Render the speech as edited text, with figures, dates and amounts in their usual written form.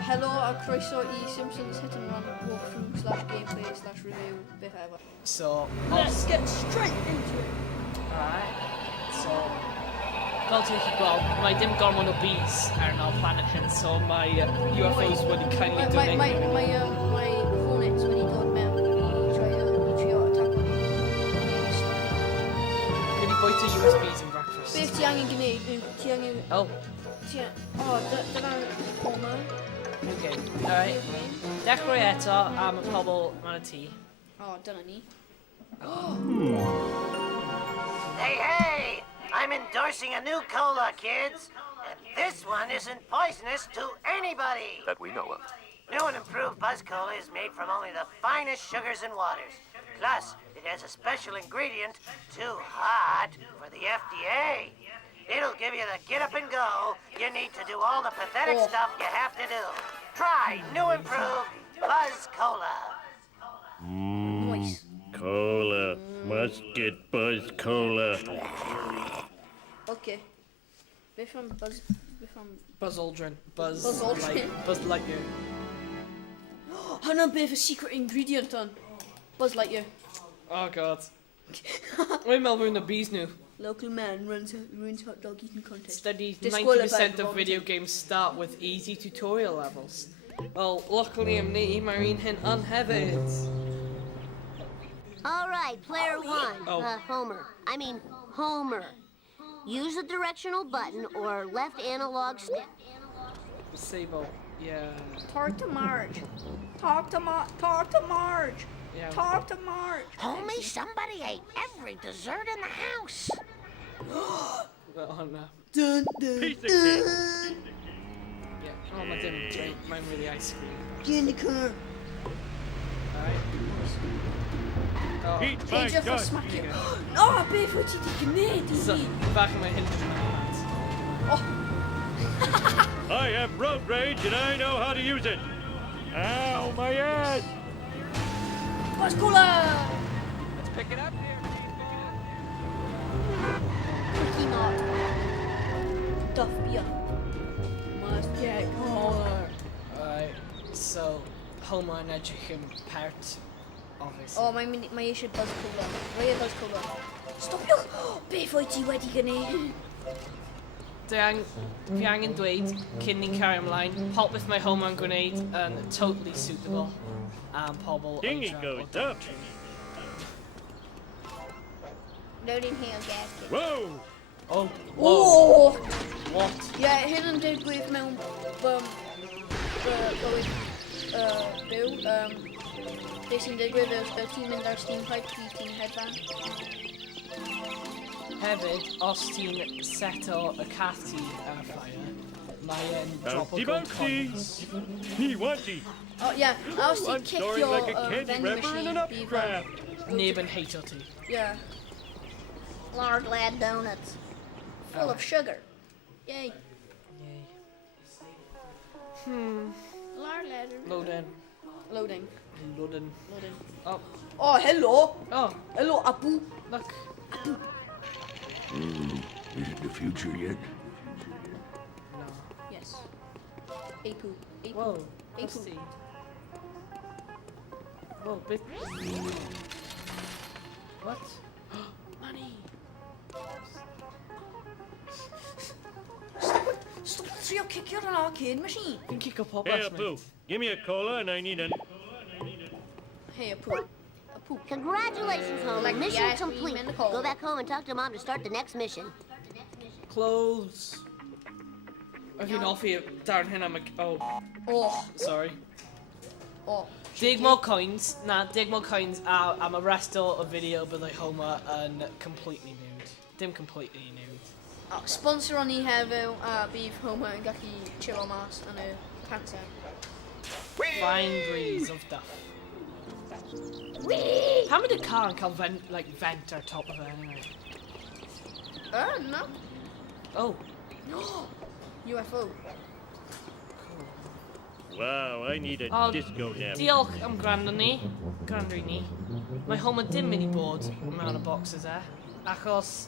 Hello a croeso I Simpsons hit and run walkthrough/gameplay/review bit ever. So Let's get straight into it. Alright. So fel ti'n gallu gweld, mae dim gormod o bees ar yn planet hyn, so mae UFOs wedi kindly donate. My hornets when he got mewn trio attack on him. Wedi bwyta USBs yn breakfast. Beth ti angen gwneud? Ti angen... Oh. Dyna Homer. Okay. Alright. Dechrau eto am y pobl ma'n y tŷ. Dyna ni. Hey! I'm endorsing a new cola, kids. And this one isn't poisonous to anybody. That we know of. New and improved Buzz Cola is made from only the finest sugars and waters. Plus, it has a special ingredient, too hot for the FDA. It'll give you the get up and go you need to do all the pathetic stuff you have to do. Try new improved Buzz Cola. Nice. Cola. Must get Buzz Cola. Okay. Beth am Buzz... Buzz Aldrin. Buzz Aldrin. Buzz Lightyear. Hwnna beth y secret ingredient on. Buzz Lightyear. Oh god. Mae'n meddwl rwy'n y bees nhw. Local man ruins hot dog eating contest. Study Disqualified 90% of video games start with easy tutorial levels. Well, luckily am ni, mae'r un hyn yn hefyd. All right, player one. Homer. I mean, Homer. Use the directional button or left analog stick. Sable, yeah. Talk to Marge. Talk to Marge. Yeah. Talk to Marge. Homie, somebody ate every dessert in the house. Oh no. Dun, dun, Piece of dun. cake. Yeah, oh, I didn't drink. Mine really ice cream. Get in the car. Alright. Oh, Eat my Page off a dust. smack you. Oh, beth wyt ti di gwneud so, I? back in my hinge in my hands. I have road rage and I know how to use it. Ow, my ass. Buzz Cola! Let's pick it up here. Cookie Mart. Duff beer. Must get cola. Alright, so Homer and edrych yn part, obviously. Mae eisiau Buzz Cola. Rai Buzz Cola. Stopiwch! Beth wyt ti wedi gwneud? Fi angen dweud, cyn ni'n cario ymlaen, popeth mae Homer yn gwneud yn totally suitable am pobl Dingy goes up. Loading here, gasket. Whoa. Oh, Oh! what? Ie, hyn yn digwydd mewn bywyd byw. Beth sy'n digwydd yw'r bydd ti'n mynd ar steam pipe i ti'n hedfan. Hefyd, os ti'n seto y cafti ar fire, mae'n drop o gold coins. He wants it. Ie, a os ti'n I'm soaring cicio like a candy vending wrapper in an machine, updraft. Neb yn heitio ti. Ie. Lard lad donuts. Full of sugar. Yay. Yay. Lard lad. Loading. Loading. Loading. Loading. Oh. Oh, hello. Oh, Hello, Apu. look. Is it the future yet? No. Yes. Apu. Apu. Whoa. Let's Apu. see. Whoa, big. What? Money. Stop trio kick an arcade machine. Fi'n cico Hey, popeth, Apu, give me a cola and I need an... Hey, Apu. Apu. Congratulations, Homer. Like the mission ice cream complete. and the cola. Go back home and talk to Mom to start the next mission. Clothes. I fi'n offi darn hyn am y... Oh, Oh. sorry. Oh. Dig more coins. Dig more coins am y rest o fideo byddai Homer yn completely nude. Dim completely nude. Sponsor on I hefyd a bydd Homer yn gallu chillo mas yn y panser. Fine breeze of duff. Pam ydy'r car yn cael vent ar top of it anyway? No. Oh, UFO. Wow, I need a Oh, disco nap. diolch am gwrando ni. Gwrando i ni. Mae Homer dim mynd i bod mewn y boxes achos